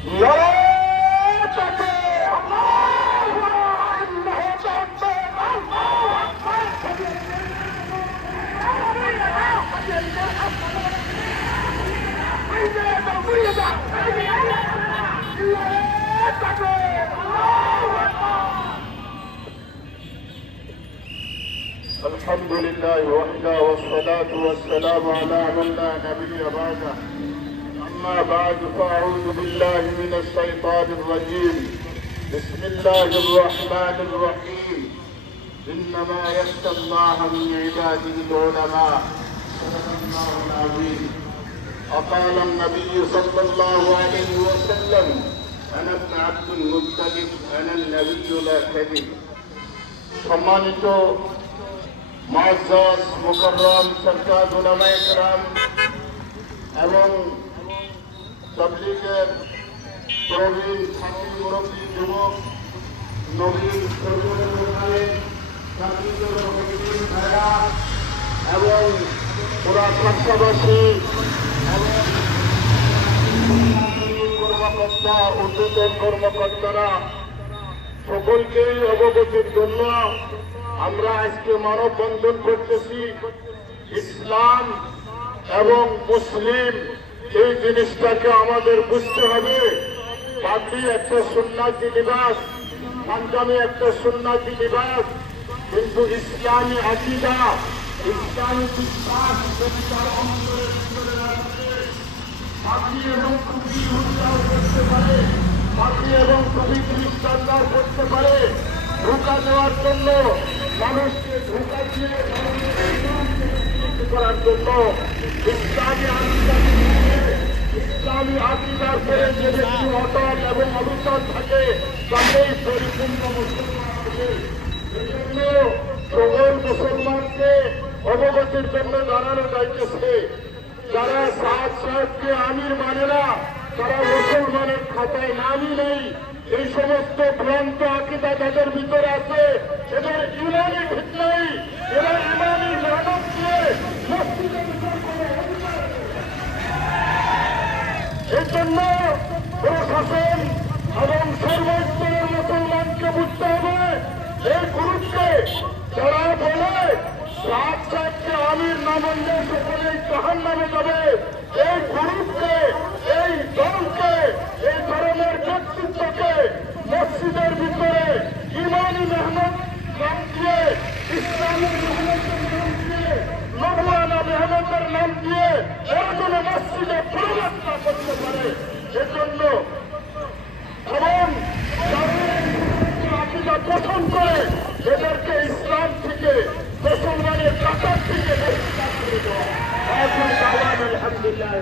الحمد لله وحده والصلاة والسلام على من لا نبي بعده. أما بعد فأعوذ بالله من الشيطان الرجيم. بسم الله الرحمن الرحيم. إنما يخشى الله من عباده العلماء. صدق الله العظيم. وقال النبي صلى الله عليه وسلم: أنا ابن عبد المطلب أنا النبي لا كذب. সম্মানিত মুআজ্জাজ মুকাররম সরকার উলামায়ে কেরাম এবং তাবলীগের প্রবীণ ছাত্র মুরব্বী যুবক নবীন ভাইরা এবং পুরা কর্তাবাসী এবং কর্মকর্তা উদ্যোগের কর্মকর্তারা সকলকেই অবগতির জন্য আমরা আজকে মানববন্ধন করতেছি। ইসলাম এবং মুসলিম এই জিনিসটাকে আমাদের বুঝতে হবে। পাগড়ি একটা সুন্নাতি লিবাস, পাঞ্জাবি একটা সুন্নাতি লিবাস, কিন্তু ইসলামী আকীদা, ইসলামী বিশ্বাস তার অন্তরের ভিতরে আছে। পাগড়ি এবং টুপি উদ্ধার করতে পারে, পাগড়ি এবং টুপি খ্রিস্টানরা করতে পারে ধোঁকা দেওয়ার জন্য, মানুষকে ধোঁকা দিয়ে করার জন্য। ইসলামী আকীদার পরে যে ব্যক্তি অটল এবং অবিচল থাকে তাকেই পরিপূর্ণ মুসলমান হবে। এজন্য সকল মুসলমানকে অবগতির জন্য জানানো যাইতেছে, যারা সাদ সাহেবকে আমির মানে না, তারা মুসলমানের খাতায় নামই নেই। এই সমস্ত ভ্রান্ত আকীদা যাদের ভিতরে আছে এদের ইমানই ঠিক নেই। এরা ইমানি মেহনত দিয়ে মসজিদের ভিতর করে এই জন্য প্রশাসন এবং সর্বস্তরের মুসলমানকে বুঝতে হবে এই গ্রুপকে, যারা বলে সাদ সাহেবকে আমির না মানলে সকলেই জাহান্নামে যাবে, এই গ্রুপকে, এই দলকে, এই ধরনের ব্যক্তিত্বকে মসজিদের ভিতরে ইমানি মেহনত নাম দিয়ে, ইসলামী মেহনতের নাম দিয়ে, নবওয়ানা মেহনতের নাম দিয়ে এরা যেন মসজিদে প্রবেশ না করতে পারে এজন্য, এবং আকীদা পোষণ করে এদেরকে ইসলাম থেকে, মুসলমানের কাতার থেকে বহিষ্কার করে দেওয়া। আলহামদুলিল্লাহ।